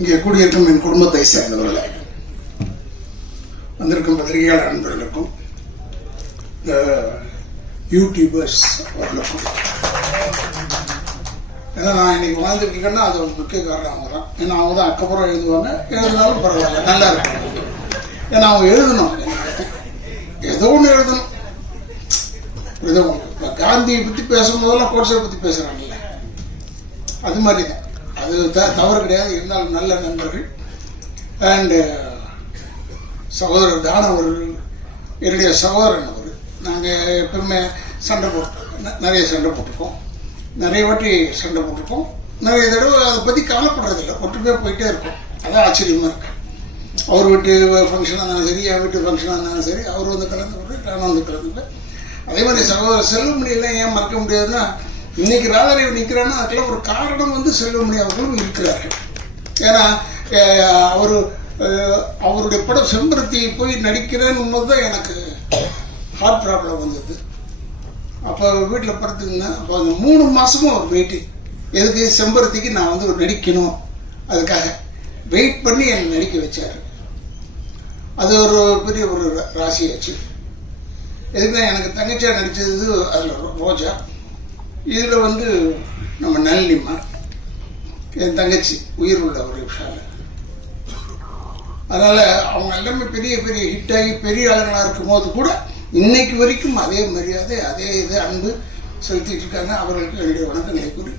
இங்கே கூடியிருக்கும் என் குடும்பத்தை சேர்ந்தவர்களே வந்திருக்கும் பத்திரிகையாளர் நண்பர்களுக்கும் இந்த யூடியூபர்ஸ் அவர்களுக்கும். ஏன்னா நான் இன்னைக்கு வாழ்ந்துருக்கேன்னா அது ஒரு முக்கிய காரணம் அவங்க தான். ஏன்னா அவங்க தான் அக்கப்புறம் எழுதுவாங்க. எழுதினாலும் பரவாயில்ல நல்லா இருக்கும் ஏன்னா அவங்க எழுதணும். ஏதோ ஒன்று எழுதணும். ஏதோ ஒன்று இப்போ காந்தியை பற்றி பேசும்போதெல்லாம் கோட்ஸை பற்றி பேசுகிறாங்கல்ல அது மாதிரி தான் அது த தவறு கிடையாது. இருந்தாலும் நல்ல நண்பர்கள். அண்டு uh, சகோதரர் தான அவர்கள் என்னுடைய சகோதரன் அவர். நாங்கள் எப்பவுமே சண்டை போட்டு நிறைய சண்டை போட்டிருக்கோம் நிறைய வாட்டி சண்டை போட்டிருக்கோம் நிறைய தடவை அதை பற்றி கவலைப்படுறதில்ல. ஒற்றுமையாக போயிட்டே இருக்கோம். அதான் ஆச்சரியமாக இருக்கு. அவர் வீட்டு ஃபங்க்ஷனாக இருந்தாலும் சரி என் வீட்டு ஃபங்க்ஷனாக இருந்தாலும் சரி அவர் வந்து கலந்து போட்டு நான் வந்து கலந்துப்பேன். அதே மாதிரி சகோதரர் செல்வமணியெல்லாம் ஏன் மறக்க முடியாதுன்னா இன்னைக்கு ராதாரவி நிற்கிறான்னா அதுக்கெல்லாம் ஒரு காரணம் வந்து செல்வமணி அவர்களும் இருக்கிறார்கள். ஏன்னா அவர் அவருடைய படம் செம்பருத்தி போய் நடிக்கிறேன்னு தான் எனக்கு ஹார்ட் ப்ராப்ளம் வந்தது. அப்போ வீட்டில் படுத்துருந்தேன் அப்போ அந்த மூணு மாதமும் அவர் வெயிட்டிங் எதுக்கு? செம்பருத்திக்கு நான் வந்து ஒரு நடிக்கணும். அதுக்காக வெயிட் பண்ணி என்னை நடிக்க வச்சார். அது ஒரு பெரிய ஒரு ரா- ராசியாச்சு எதுக்குன்னா எனக்கு தங்கச்சியாக நடித்தது அதில் ரோஜா. இதில் வந்து நம்ம நளினிமா என் தங்கச்சி உயிர் உள்ள ஒரு விஷால அதனால் அவங்க எல்லாமே பெரிய பெரிய ஹிட் ஆகி பெரிய ஆளுங்களாக இருக்கும்போது கூட இன்னைக்கு வரைக்கும் அதே மரியாதை அதே இது அன்பு செலுத்திட்டு இருக்காங்க. அவர்களுக்கு என்னுடைய வணக்கங்களை கூறி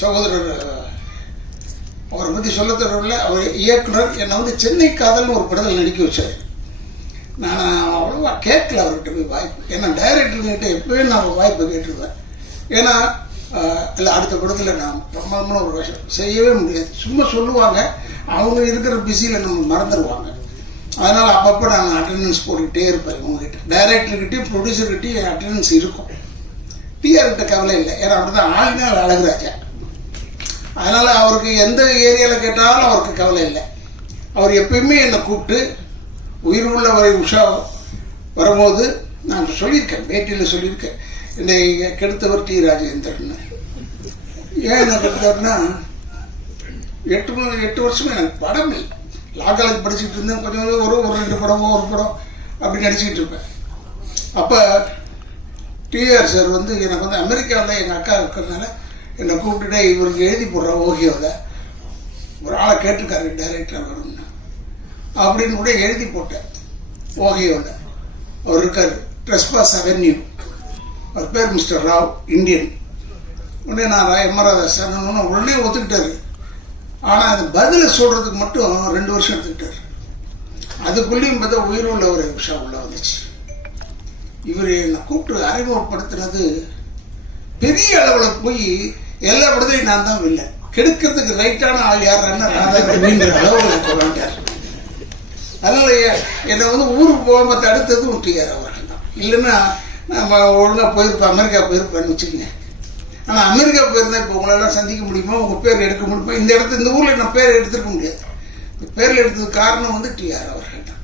சகோதரர் அவரை பற்றி சொல்ல தரவில்லை அவர் இயக்குனர் என்னை வந்து சென்னை காதல்னு ஒரு படத்தில் நடிக்க வச்சார். நான் அவ்வளோவா கேட்கல அவர்கிட்ட போய் வாய்ப்பு. ஏன்னா டைரக்டர்கிட்ட எப்பவே நான் வாய்ப்பை கேட்டிருந்தேன் ஏன்னா இல்லை அடுத்த படத்தில் நான் பிரமாதமான ஒரு விஷயம் செய்யவே முடியாது. சும்மா சொல்லுவாங்க அவங்க இருக்கிற பிஸியில் நம்ம மறந்துடுவாங்க அதனால் அப்பப்போ நான் அட்டெண்டன்ஸ் போட்டுக்கிட்டே இருப்பேன் உங்ககிட்ட. டைரக்டர்கிட்டையும் ப்ரொடியூசர்கிட்டையும் அட்டெண்டன்ஸ் இருக்கும். பிஆர்கிட்ட கவலை இல்லை. ஏன்னா அப்படிதான் ஆளுநர் அழகுராஜா. அதனால் அவருக்கு எந்த ஏரியாவில் கேட்டாலும் அவருக்கு கவலை இல்லை. அவர் எப்பயுமே என்னை கூப்பிட்டு உயிர் உள்ள வரை உஷா வரும்போது நான் சொல்லியிருக்கேன் பேட்டியில் சொல்லியிருக்கேன். என்னை கெடுத்தவர் டி ராஜேந்திரன். ஏன் என்ன கெடுத்தாருன்னா எட்டு எட்டு வருஷமே எனக்கு படம் இல்லை. லா காலேஜ் படிச்சுட்டு இருந்தேன். கொஞ்சம் ஒரு ஒரு ரெண்டு படமோ ஒரு படம் அப்படி நடிச்சுக்கிட்டு இருப்பேன். அப்போ டிஆர் சார் வந்து எனக்கு வந்து அமெரிக்காவில் எங்கள் அக்கா இருக்கிறதுனால என்னை கூப்பிட்டுட்டே இவருக்கு எழுதி போடுற ஓகேவில் ஒரு ஆளை கேட்டிருக்காரு டைரக்டர் வரணும்னு. அப்படின்னு கூட எழுதி போட்டேன் ஓகேவில் அவர் இருக்கார். ட்ரெஸ்பாஸ் அவென்யூ அவர் பேர் மிஸ்டர் ராவ் இந்தியன். உடனே நான் எம்ஆர்ஆர் சொன்னோன்னு உடனே ஒத்துக்கிட்டாரு. ஆனால் அது பதிலை சொல்கிறதுக்கு மட்டும் ரெண்டு வருஷம் எடுத்துக்கிட்டார். அதுக்குள்ளேயும் பார்த்தா உயிர் உள்ள ஒரு விஷயம் உள்ள வந்துச்சு. இவர் என்னை கூப்பிட்டு அறிமுகப்படுத்தினது பெரிய அளவில் போய் எல்லா இடத்துலையும் நான் தான் இல்லை கெடுக்கிறதுக்கு ரைட்டான ஆள் யாருன்னா ராதாகிருஷ்ணன்ற அளவில் கொண்டாண்டார் அதனால என்னை வந்து ஊருக்கு போகாம தடுத்தது டிஆர் அவர்கள் தான். இல்லைன்னா நம்ம ஒழுங்காக போயிருப்போம் அமெரிக்கா போயிருப்பேன்னு வச்சுக்கோங்க. ஆனால் அமெரிக்கா போயிருந்தா இப்போ உங்களெல்லாம் சந்திக்க முடியுமா? உங்கள் பேர் எடுக்க முடியுமா? இந்த இடத்து இந்த ஊரில் நான் பேர் எடுத்துருக்க முடியாது. இந்த பேரில் எடுத்ததுக்கு காரணம் வந்து டிஆர் அவர்கள் தான்.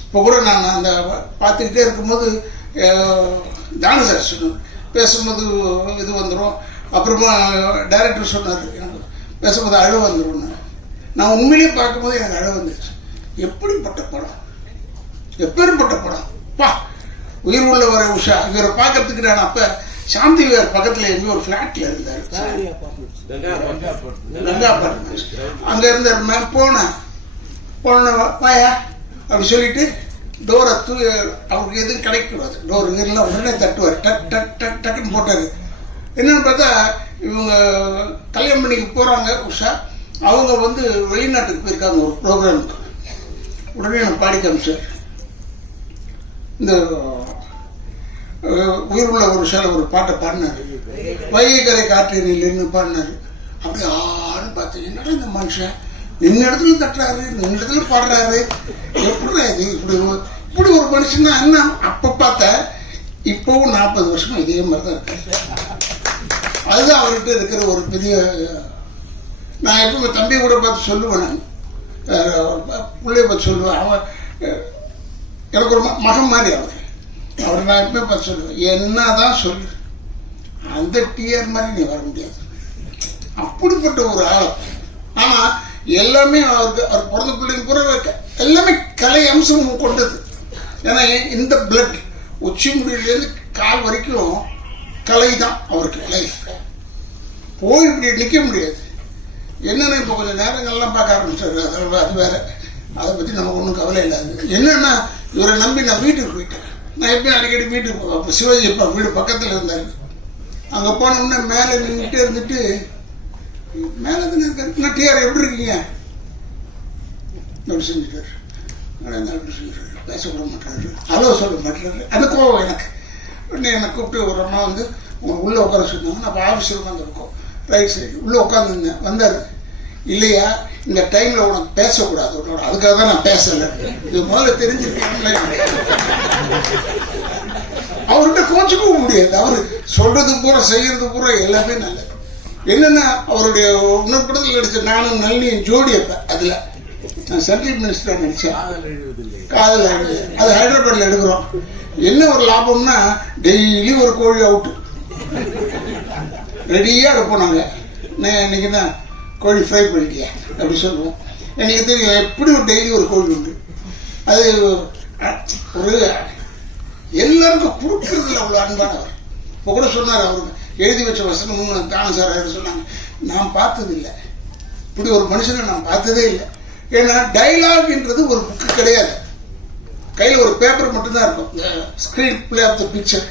இப்போ கூட நான் அந்த பார்த்துக்கிட்டே இருக்கும்போது அஹ், தானு சார் சொன்னார் பேசும்போது இது வந்துடும் அப்புறமா டைரக்டர் சொன்னார் எனக்கு பேசும்போது அழு வந்துடும் நான் உண்மையிலேயே பார்க்கும்போது எனக்கு அழு வந்துருச்சு. எப்படிப்பட்ட படம்? எப்பேற்பட்ட படம்? பா உயிர் உள்ள வர உஷா. இவரை பார்க்கறதுக்கு நான் அப்போ சாந்தி வேர் பக்கத்தில் எங்கேயோ ஒரு ஃப்ளாட்டில் இருந்தார். அங்க இருந்தார். மேம் போனேன். போன வாயா. அப்படி சொல்லிட்டு டோரை தூ அவருக்கு எதுவும் கிடைக்கக்கூடாது. டோர் இதெல்லாம் உடனே தட்டுவார். டக் டக் டக் டக்குன்னு போட்டாரு. என்னன்னு பார்த்தா இவங்க கல்யாணம் பண்ணிக்கு போறாங்க உஷா. அவங்க வந்து வெளிநாட்டுக்கு போயிருக்காங்க ஒரு ப்ரோக்ராமுக்கு உடனே நான் பாடி காமிச்சார் இந்த உயிர் உள்ள ஒரு சில ஒரு பாட்டை பாடினாரு. வைகரை காற்று நில்லுன்னு பாடினாரு. அப்படி ஆன்னு பார்த்து என்னடா இந்த மனுஷன்? நின்ன இடத்துல தட்டுறாரு நின்ன இடத்துல பாடுறாரு. எப்படி இது? இப்படி ஒரு- இப்படி ஒரு மனுஷன் தான் என்ன? அப்ப பார்த்த இப்பவும் நாற்பது வருஷம் இதே மாதிரி தான் இருக்கு. அதுதான் அவர்கிட்ட இருக்கிற ஒரு பெரிய நான் எப்பவுமே தம்பி கூட பார்த்து சொல்லுவேன் நான். பிள்ளைய பார்த்து சொல்லுவேன். அவன் எனக்கு ஒரு மகன் மாதிரி அவர் அவர் நான் எப்பவுமே பார்த்து சொல்லுவேன் என்னதான் சொல்லு அந்த டிஆர் மாதிரி நீ வர முடியாது. அப்படிப்பட்ட ஒரு ஆள். ஆனா எல்லாமே அவருக்கு அவர் பிறந்த பிள்ளைங்க கூட க- எல்லாமே கலை அம்சம் கொண்டது. ஏன்னா இந்த பிளட் உச்சி முடியிலேருந்து கால் வரைக்கும் கலை தான் அவருக்கு லைஃப் போய் இப்படி நிற்க முடியாது. என்னென்ன இப்போ கொஞ்சம் நேரங்கள்லாம் பார்க்க ஆரம்பிச்சாரு. அது அது வேற. அதை பற்றி நமக்கு ஒன்றும் கவலை இல்லாது. என்னென்னா இவரை நம்பி நான் வீட்டுக்கு போயிட்டேன். நான் எப்பயும் அடிக்கடி வீட்டுக்கு போவேன்? அப்போ சிவாஜி அப்பா வீடு பக்கத்தில் இருந்தார். அங்கே போன உடனே மேலே நின்றுட்டு இருந்துட்டு மேலே தானே இருக்காரு? நான் டிஆர் எப்படி இருக்கீங்க? அப்படி செஞ்சுட்டாரு நான் அப்படி பேச விட மாட்டாரு. அளவு சொல்ல மாட்டாரு. அந்த கோவம் எனக்கு. உடனே என்னை கூப்பிட்டு ஒரு அம்மா வந்து உங்க உள்ளே உட்கார சொன்னாங்க. நான் அப்போ ஆஃபீஸில் உட்காந்துருக்கோம் ரைட் சைடு உள்ளே உட்காந்துருந்தேன் வந்தார். இல்லையா இந்த டைமில் உனக்கு பேசக்கூடாது. உன்னோட அதுக்காக தான் நான் பேசலை. இது முதல்ல தெரிஞ்சிருக்கேன் அவர்கிட்ட கோச்சிக்கவும் முடியாது. அவர் சொல்றது பூரா செய்யறது பூரா எல்லாமே நல்லது. என்னன்னா அவருடைய இன்னொரு படத்தில் நடிச்ச நானும் நளினியும் ஜோடி அப்ப அதுல. நான் சென்ட்ரல் மினிஸ்டரா நடிச்சேன். காதல் அது ஹைதராபாத்ல எடுக்கிறோம். என்ன ஒரு லாபம்னா டெய்லி ஒரு கோழி அவுட்டு. ரெடியாக இருப்போம் நாங்கள் நான் இன்னைக்கு தான் கோழி ஃப்ரை பண்ணிட்டியா? அப்படி சொல்லுவோம். எனக்கு தெரியும் எப்படி ஒரு டெய்லி ஒரு கோழி உண்டு. அது ஒரு எல்லாருக்கும் கொடுக்கறதுல அவ்வளோ அன்பானவர் இப்போ கூட சொன்னார் அவருக்கு எழுதி வச்ச வசனம் தான சார் அவர் சொன்னாங்க. நான் பார்த்தது இல்லை இப்படி ஒரு மனுஷனை நான் பார்த்ததே இல்லை. ஏன்னா டைலாக்ன்றது ஒரு புக்கு கிடையாது. கையில் ஒரு பேப்பர் மட்டும்தான் இருக்கும். Screen play of the picture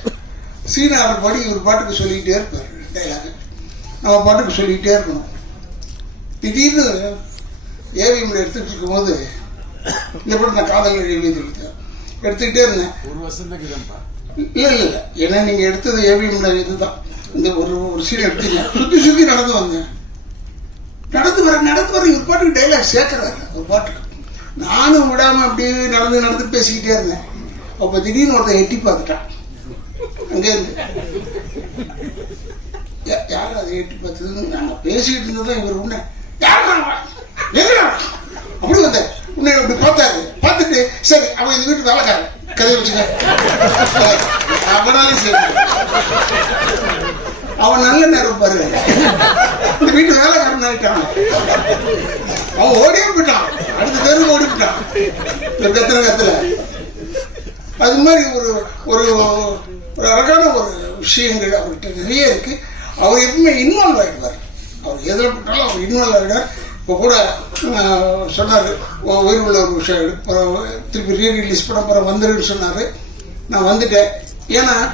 சீனா அவர் படி இவர் பாட்டுக்கு சொல்லிக்கிட்டே இருப்பார். டைலாக் நம்ம பாட்டுக்கு சொல்லிக்கிட்டே இருக்கணும். திடீர்னு ஏவிஎம்ல எடுத்துட்டு இருக்கும்போது இந்த படம் நான் காதல் எழுதி எடுத்துக்கிட்டே இருந்தேன். ஒரு வருஷத்துக்கு தான்ப்பா இல்ல இல்ல இல்ல. ஏன்னா நீங்க எடுத்தது ஏவிஎம்ல இதுதான். இந்த ஒரு ஒரு சீன் எடுத்தீங்க. சுத்தி சுத்தி நடந்து வந்தேன். நடந்து வர நடந்து வர ஒரு பாட்டுக்கு டைலாக் சேர்க்கறாரு. ஒரு பாட்டுக்கு. நானும் விடாம அப்படியே நடந்து நடந்து பேசிக்கிட்டே இருந்தேன். அப்ப திடீர்னு ஒருத்தன் எட்டி பார்த்துட்டான். அங்கே இருந்து. யா- யார் அதை எட்டி பார்த்தது நாங்க பேசிக்கிட்டு இருந்ததும் இவர் உன்ன. யார் அப்படி வந்தேன். உன்னை அப்படி பார்த்தாரு. பார்த்துட்டு சரி அவன் எங்க வீட்டு வேலைக்காரன். கதையை வச்சுக்க அவனாலும் சரி அவன் நல்ல நேரம் பாரு இந்த வீட்டு வேலைக்காரன் ஆயிட்டான் அவன் ஓடியே போயிட்டான். அடுத்த தெருவு ஓடி போயிட்டான். இந்த கத்துற கத்துல. அது மாதிரி ஒரு ஒரு ஒரு அழகான ஒரு விஷயங்கள் அவர்கிட்ட நிறைய இருக்கு. அவர் எப்பவுமே இன்வால்வ் ஆகிடுவார் அவர் எதில் போட்டாலும் அவர் இன்வால்வ் ஆகிடுவார் இப்போ கூட சொன்னார் உயிர் உள்ள ஒரு விஷயம் எடுப்ப- திருப்பி ரீ ரிலீஸ் பண்ண போகிற வந்துருன்னு சொன்னார். நான் வந்துட்டேன். ஏன்னா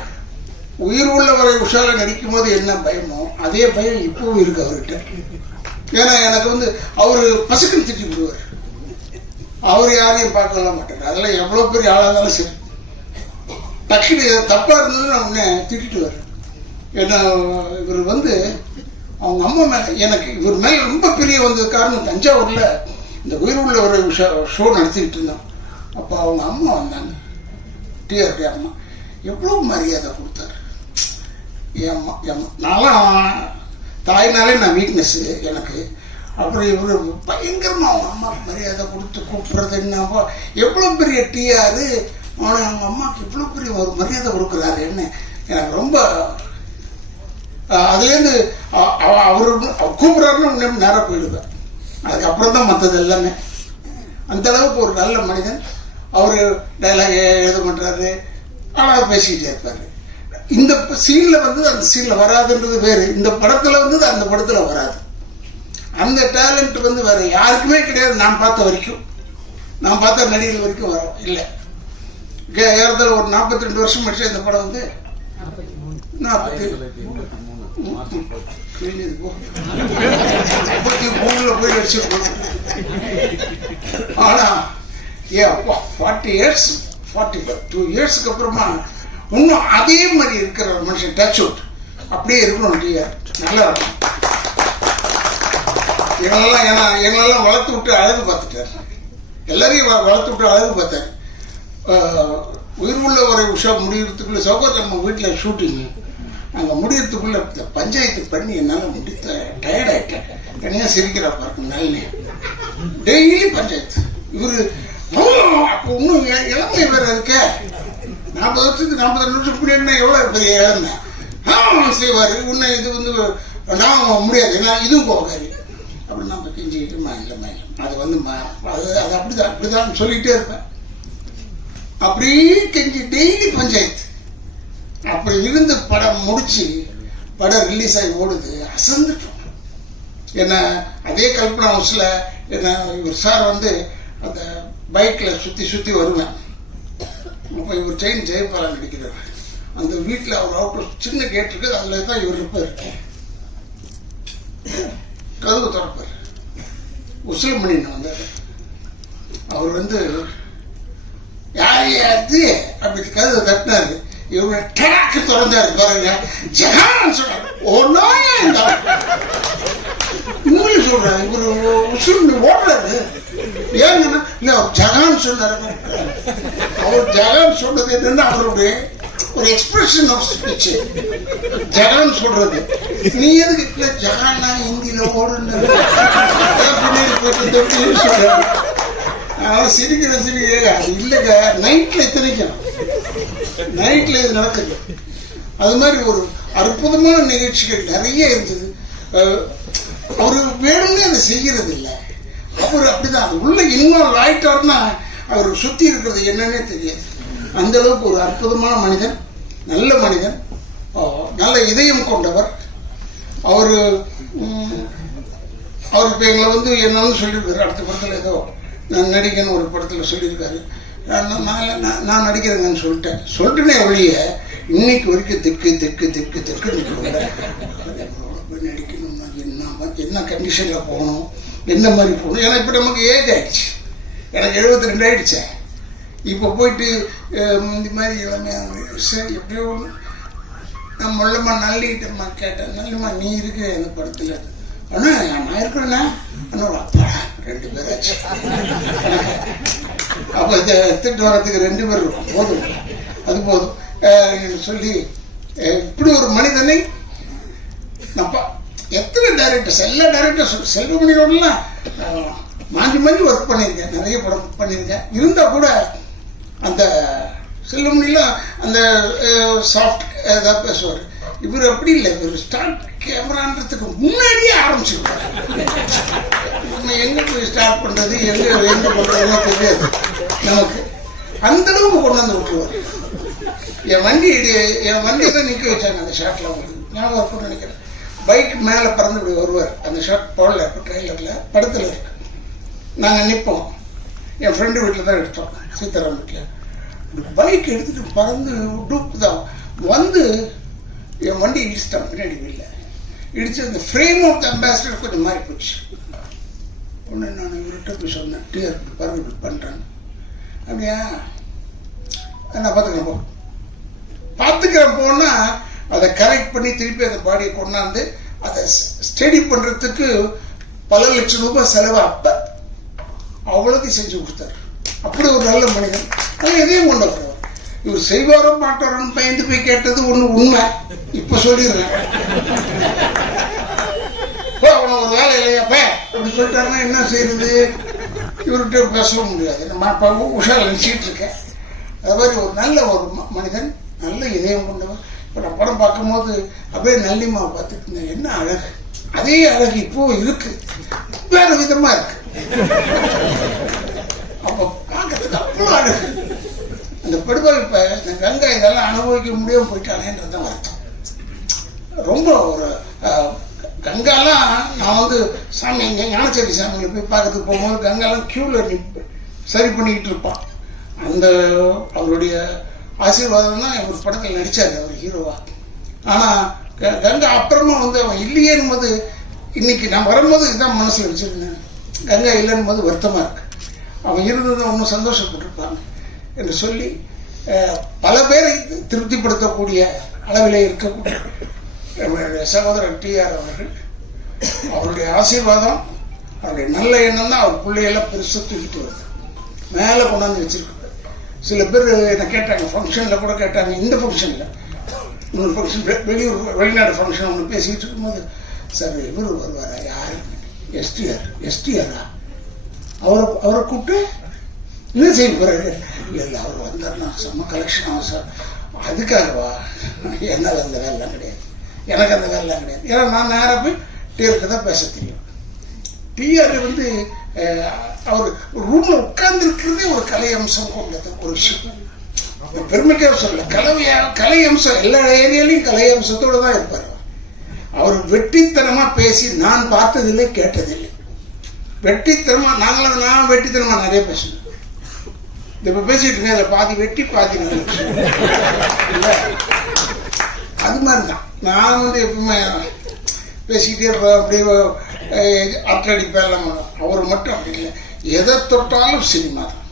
உயிர் உள்ளவரை உஷால நடிக்கும் போது என்ன பயமோ அதே பயம் இப்பவும் இருக்கு அவர்கிட்ட. ஏன்னா எனக்கு வந்து அவர் பசுக்குன்னு திட்டி விடுவார். அவர் யாரையும் பார்க்கலாம் மாட்டார். அதெல்லாம் எவ்வளோ பெரிய ஆளாக இருந்தாலும் சரி. டக்குனு தப்பாக இருந்தது நான் உன்னே திட்டிட்டு வரேன். ஏன்னா இவர் வந்து அவங்க அம்மா மேலே எனக்கு இவர் மேலே ரொம்ப பெரிய வந்தது காரணம் தஞ்சாவூரில் இந்த உயிர் உள்ள ஒரு ஷோ நடத்திக்கிட்டு இருந்தோம். அப்போ அவங்க அம்மா வந்தாங்க. டிஆர்கே அம்மா. எவ்வளோ மரியாதை கொடுத்தாரு. ஏம்மா அம்மா என் நான்லாம் தாய்னாலே நான் வீக்னஸ்ஸு எனக்கு. அப்புறம் இவர் பயங்கரமாக அவங்க அம்மாவுக்கு மரியாதை கொடுத்து கூப்பிட்றது என்ன? எவ்வளோ பெரிய டிஆர் அவனை அவங்க அம்மாவுக்கு இவ்வளோ பெரிய ஒரு மரியாதை கொடுக்குறாரு என்ன? எனக்கு ரொம்ப அதுலேருந்து அவரு கூப்பிட்றாருன்னு நேராக போயிடுவேன் அதுக்கப்புறம் தான் மற்றது எல்லாமே. அந்த அளவுக்கு ஒரு நல்ல மனிதன். அவர் டைலாக் எழுத மாட்டாரு. ஆனால் பேசிக்கிட்டே இருப்பாரு. இந்த சீன்ல வந்து அந்த சீன்ல வராதுன்றது வேறு. இந்த படத்துல வந்து அந்த படத்துல வராது. அந்த டேலண்ட் வந்து வேற. யாருக்குமே கிடையாது. நான் பார்த்த வரைக்கும். நான் பார்த்த நடிகர் வரைக்கும் வரும் இல்லை. ஏறத்தாழ ஒரு நாற்பத்தி ரெண்டு வருஷம் முடிச்சு இந்த படம் வந்து நாற்பத்தி மூணுல போய் அடிச்சிருக்கோம் ஆனா ஏ அப்பா forty years forty five two இயர்ஸ்க்கு அப்புறமா இன்னும் அதே மாதிரி இருக்கிற மனுஷன் டச் அவுட் அப்படியே இருக்கணும் இல்லையா? நல்லா இருக்கும் எங்களெல்லாம் ஏன்னா எங்களெல்லாம் வளர்த்து விட்டு அழகு பார்த்துட்டார். எல்லாரையும் வ- வளர்த்து விட்டு அழகு பார்த்தார். உயிர் உள்ள ஒரு உஷா முடிகிறதுக்குள்ள சௌகர் நம்ம வீட்டில் ஷூட்டிங்கு அங்கே முடியறதுக்குள்ள பஞ்சாயத்து பண்ணி என்னால் முடித்த டயர்ட் ஆயிட்டேன். தனியாக சிரிக்கிறா பாருங்க நல்லே. டெய்லி பஞ்சாயத்து. இவரு அப்போ இன்னும் இளமை வேற இருக்க. நாற்பது வருஷத்துக்கு நாற்பது நிமிஷத்துக்கு முன்னாடி எவ்வளோ பெரிய இழந்தேன் ஆ செய்வார். இன்னும் இது வந்து நான் முடியாது. நான் இதுவும் போகாது அப்படின்னு நம்ம கெஞ்சிக்கிட்டு மயிலம் மயிலம் அது வந்து அது அது அப்படிதான் அப்படிதான் சொல்லிட்டே இருப்பேன். அப்படியே கெஞ்சி டெய்லி பஞ்சாயத்து. அப்படி இருந்து படம் முடிச்சு படம் ரிலீஸ் ஆகி ஓடுது அசந்துட்டோம். என்ன அதே கல்பனா ஹவுஸில் என்ன இவர் சார் வந்து அந்த பைக்கில் சுற்றி சுற்றி வருவேன் அப்போ இவர் ட்ரெயின் ஜெயபாலன் நடிக்கிறார் அந்த வீட்டில் அவர் அவுட் சின்ன கேட் இருக்குது அதில் தான் இவர் இருப்பார். கதவு திறப்பார். உசிலமணின்னு வந்தார். அவர் வந்து யார் அது அப்படி கதவு தட்டினாரு. இவங்க டேக்கு திறந்தாரு பாருங்க. ஜெகான் சொன்னார் ஒன்னோ இங்கிலீஷ் சொல்றாரு இவரு உசுண்டு ஓடுறாரு. ஏங்கன்னா இல்ல ஜகான் சொன்னாரு. அவர் ஜகான் சொன்னது என்னன்னா அவருடைய ஒரு எக்ஸ்பிரஷன் ஆஃப் ஸ்பீச் ஜகான் சொல்றது. நீ எதுக்கு இல்ல ஜகான்னா ஹிந்தியில ஓடுன்னு? பின்னாடி போயிட்டு சொல்றாரு. சிரிக்கிற சிரிக்க இல்லைங்க நைட்ல இத்தனைக்கும் நைட்ல இது நடக்குது. அது மாதிரி ஒரு அற்புதமான நிகழ்ச்சிகள் நிறைய இருந்தது. அவர் வேணும்னே அதை செய்கிறது இல்லை அவர் அப்படிதான். அது உள்ள இன்வால்வ் ஆயிட்டாருன்னா அவர் சுத்தி இருக்கிறது என்னன்னே தெரியாது. அந்த அளவுக்கு ஒரு அற்புதமான மனிதன் நல்ல மனிதன் நல்ல இதயம் கொண்டவர். அவர் அவர் இப்போ எங்களை வந்து என்னன்னு சொல்லியிருக்காரு. அடுத்த படத்தில் ஏதோ நான் நடிகன் ஒரு படத்தில் சொல்லியிருக்காரு. நான் நான் நான் நான் நடிக்கிறேங்கன்னு சொல்லிட்டேன். சொல்லிட்டேனே ஒழிய இன்னைக்கு வரைக்கும் திக்கு திக்கு திக்கு திக்கு நிற்கிறோம் நடிக்கணும்னா என்ன என்ன கண்டிஷனில் போகணும் என்ன மாதிரி போகணும்? ஏன்னா இப்போ நமக்கு ஏஜ் ஆயிடுச்சு. எனக்கு எழுபத்தி ரெண்டு ஆயிடுச்சே. இப்போ போயிட்டு இந்த மாதிரி எல்லாமே சரி எப்படியோ நான் முள்ளம்மா நல்லிட்டம்மா கேட்டேன். நல்லம்மா நீ இருக்க அந்த படத்தில். அண்ணா நான் இருக்கிறேன்னா ரெண்டு பேர் ஆச்சு அப்போ இந்த எடுத்துட்டு வரதுக்கு ரெண்டு பேர் இருக்கும் போதும் அது போதும் என்று சொல்லி இப்படி ஒரு மனிதனை நம்ம எத்தனை டைரக்டர்ஸ் எல்லா டைரக்டர்ஸ் செல்வமணியோடலாம் மாஞ்சி மாஞ்சி ஒர்க் பண்ணியிருக்கேன் நிறைய படம் பண்ணியிருக்கேன் இருந்தால் கூட அந்த செல்வமணிலாம் அந்த சாஃப்ட் ஏதாவது பேசுவார் இவர் அப்படி இல்லை இவர் ஸ்டார்ட் கேமரான்றதுக்கு முன்னாடியே ஆரம்பிச்சிருப்பார். நம்ம எங்க போய் ஸ்டார்ட் பண்றது எங்க எங்க பண்றதுன்னா தெரியாது. நமக்கு அந்த அளவுக்கு கொண்டு வந்து விட்டுருவார். என் வண்டி இது என் வண்டியை தான் நிற்க வச்சாங்க அந்த ஷார்ட்ல உங்களுக்கு ஞாபகம் இருக்கும்னு நினைக்கிறேன். பைக் மேலே பறந்து இப்படி வருவார். அந்த ஷாட் போடல இப்போ ட்ரெயிலர்ல படத்தில் இருக்கு. நாங்கள் நிற்போம் என் ஃப்ரெண்டு வீட்டில் தான் எடுத்தோம் சீதாராம் வீட்டில். பைக் எடுத்துட்டு பறந்து டூப் தான். வந்து என் வண்டி இடிச்சிட்டான். பின்னாடி வீட்டில் இடிச்சு அந்த ஃப்ரேம் ஆஃப் த அம்பாசிடர் கொஞ்சம் மாறி போச்சு. ஒன்று நான் இவர்கிட்ட போய் சொன்னேன் டிஆர் பாருங்க இப்படி பண்ணுறேன் அப்படியா? நான் பார்த்துக்கிறேன் போ. பார்த்துக்கிறேன் போனால் அதை கரெக்ட் பண்ணி திருப்பி அந்த பாடியை கொண்டாந்து அதை ஸ்டடி பண்ணுறதுக்கு பல லட்சம் ரூபாய் செலவு அப்போ அவ்வளோத்தையும் செஞ்சு கொடுத்தாரு. அப்படி ஒரு நல்ல மனிதன். அது எதையும் கொண்டு வருவார் இவர் செய்வாரோ மாட்டாரோன்னு பயந்து போய் கேட்டது ஒன்று உண்மை. இப்ப சொல்லிடுறேன். போ, வேலை இல்லையாப்ப அப்படி சொல்லிட்டாருன்னா என்ன செய்யறது? இவர்கிட்ட பேசவும் முடியாது. நான் அப்ப உஷால் நினைச்சிட்டு இருக்கேன். அது மாதிரி ஒரு நல்ல ஒரு மனிதன் நல்ல இதயம் கொண்டவன். இப்போ நான் படம் பார்க்கும்போது அப்படியே நல்லிம்மாவை பார்த்துட்டு இருந்தேன். என்ன அழகு. அதே அழகு இப்போ இருக்கு. வேற விதமா இருக்கு. அப்போ பார்க்கறதுக்கு அவ்வளோ அழகு. அந்த படுகொலை இப்போ இந்த கங்கை இதெல்லாம் அனுபவிக்க முடியாமல் போயிட்டானேன்றது தான் வருத்தம். ரொம்ப ஒரு கங்காலாம் நான் வந்து சாமி இங்கே ஞானச்சேரி சாமியை போய் பார்க்கறதுக்கு போகும்போது கங்காலாம் க்யூவில் நிற்ப சரி பண்ணிக்கிட்டு இருப்பான். அந்த அவருடைய ஆசீர்வாதம் தான் ஒரு படத்தில் நடித்தார் அவர் ஹீரோவா ஆனால் கங்கா அப்புறமா வந்து அவன் இல்லையேன்னு போது இன்னைக்கு நான் வரும்போது இதுதான் மனசில் வச்சிருந்தேன். கங்கா இல்லைன்னு போது வருத்தமாக இருக்கு. அவன் இருந்ததை ஒன்றும் சந்தோஷப்பட்டிருப்பாங்க என்று சொல்லி பல பேரை திருப்திப்படுத்தக்கூடிய அளவிலே இருக்கக்கூடிய என்னுடைய சகோதரர் டிஆர் அவர்கள் அவருடைய ஆசீர்வாதம் அவருடைய நல்ல எண்ணம் தான் அவர் பிள்ளையெல்லாம் பெருசாக தூக்கிட்டு வருது. மேலே கொண்டாந்து வச்சிருக்காரு. சில பேர் என்ன கேட்டாங்க ஃபங்க்ஷனில் கூட கேட்டாங்க இந்த ஃபங்க்ஷனில் இன்னொரு ஃபங்க்ஷன் வெளியூர் வெளிநாடு ஃபங்க்ஷன் ஒன்று பேசிக்கிட்டு இருக்கும்போது சார் இவர் வருவாரா? யார்? எஸ்டிஆர் எஸ்டிஆரா அவரை அவரை கூப்பிட்டு என்ன செய்ய போறாரு? இல்லை இல்லை அவர் வந்தாருன்னா செம்ம கலெக்ஷன் ஆகும் சார். அதுக்காகவா? என்னால் அந்த வேலைலாம் கிடையாது. எனக்கு அந்த வேலைலாம் கிடையாது. ஏன்னா நான் நேராக போய் டீருக்கு தான் பேச தெரியும். டிஆர் வந்து அவர் ரூமில் உட்கார்ந்துருக்கிறதே ஒரு கலை அம்சம் கொண்டது ஒரு விஷயம். பெருமைக்காக சொல்ல கலவையா கலை அம்சம் எல்லா ஏரியாலையும் கலை அம்சத்தோடு தான் இருப்பார். அவர். வெட்டித்தனமாக பேசி நான் பார்த்ததில்லை கேட்டதில்லை. வெட்டித்தனமாக நாங்களும் நான் வெட்டித்தனமாக நிறைய பேசணும் இந்த பேசிட்டு இருக்கேன் அதை பாதி வெட்டி பாதி நல்ல விஷயம். இல்ல? அது மாதிரி தான் நான் வந்து எப்பவுமே பேசிக்கிட்டே இருப்பேன். அப்படியே அற்றடிப்பேன் எல்லாம் அவர் மட்டும் அப்படி இல்லை. எதை தொட்டாலும் சினிமா தான்.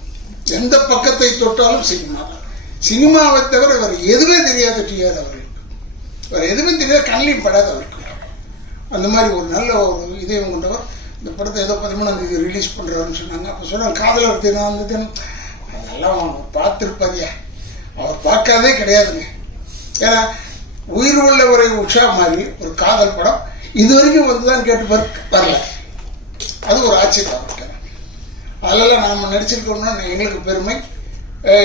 எந்த பக்கத்தை தொட்டாலும் சினிமா தான். சினிமாவை தவிர இவர் எதுவுமே தெரியாத டிஆர் அவர்களுக்கு அவர் எதுவுமே தெரியாத கண்ணிலையும் படாத அவருக்கு அந்த மாதிரி ஒரு நல்ல ஒரு இதயம் கொண்டவர். இந்த படத்தை ஏதோ பதிமூணாம் தேதி ரிலீஸ் பண்ணுறாருன்னு சொன்னாங்க. அப்போ சொன்னாங்க காதலர் தினம் அந்த தினம் அதெல்லாம் அவங்க பார்த்துருப்பாதியா அவர் பார்க்காதே கிடையாதுங்க. ஏன்னா உயிர் உள்ளவரை உஷா மாதிரி ஒரு காதல் படம். இது வரைக்கும் வந்து தான் கேட்டு வரல. அது ஒரு ஆச்சரியம் அதெல்லாம் நாம் நடிச்சிருக்கோம்னா எங்களுக்கு பெருமை.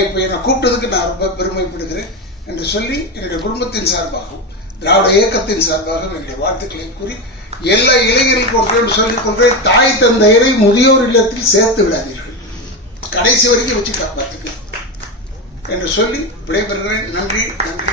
இப்போ என்னை கூப்பிட்டதுக்கு நான் ரொம்ப பெருமைப்படுகிறேன் என்று சொல்லி என்னுடைய குடும்பத்தின் சார்பாகவும் திராவிட இயக்கத்தின் சார்பாகவும் என்னுடைய வாழ்த்துக்களை கூறி எல்லா இளைஞர்களுக்கு ஒன்றையும் சொல்லிக் கொண்டேன் தாய் தந்தையரை முதியோர் இல்லத்தில் சேர்த்து விடாதீர்கள். கடைசி வரைக்கும் வச்சு காப்பாற்றுக்கிறேன் என்று சொல்லி விடைபெறுகிறேன். நன்றி நன்றி.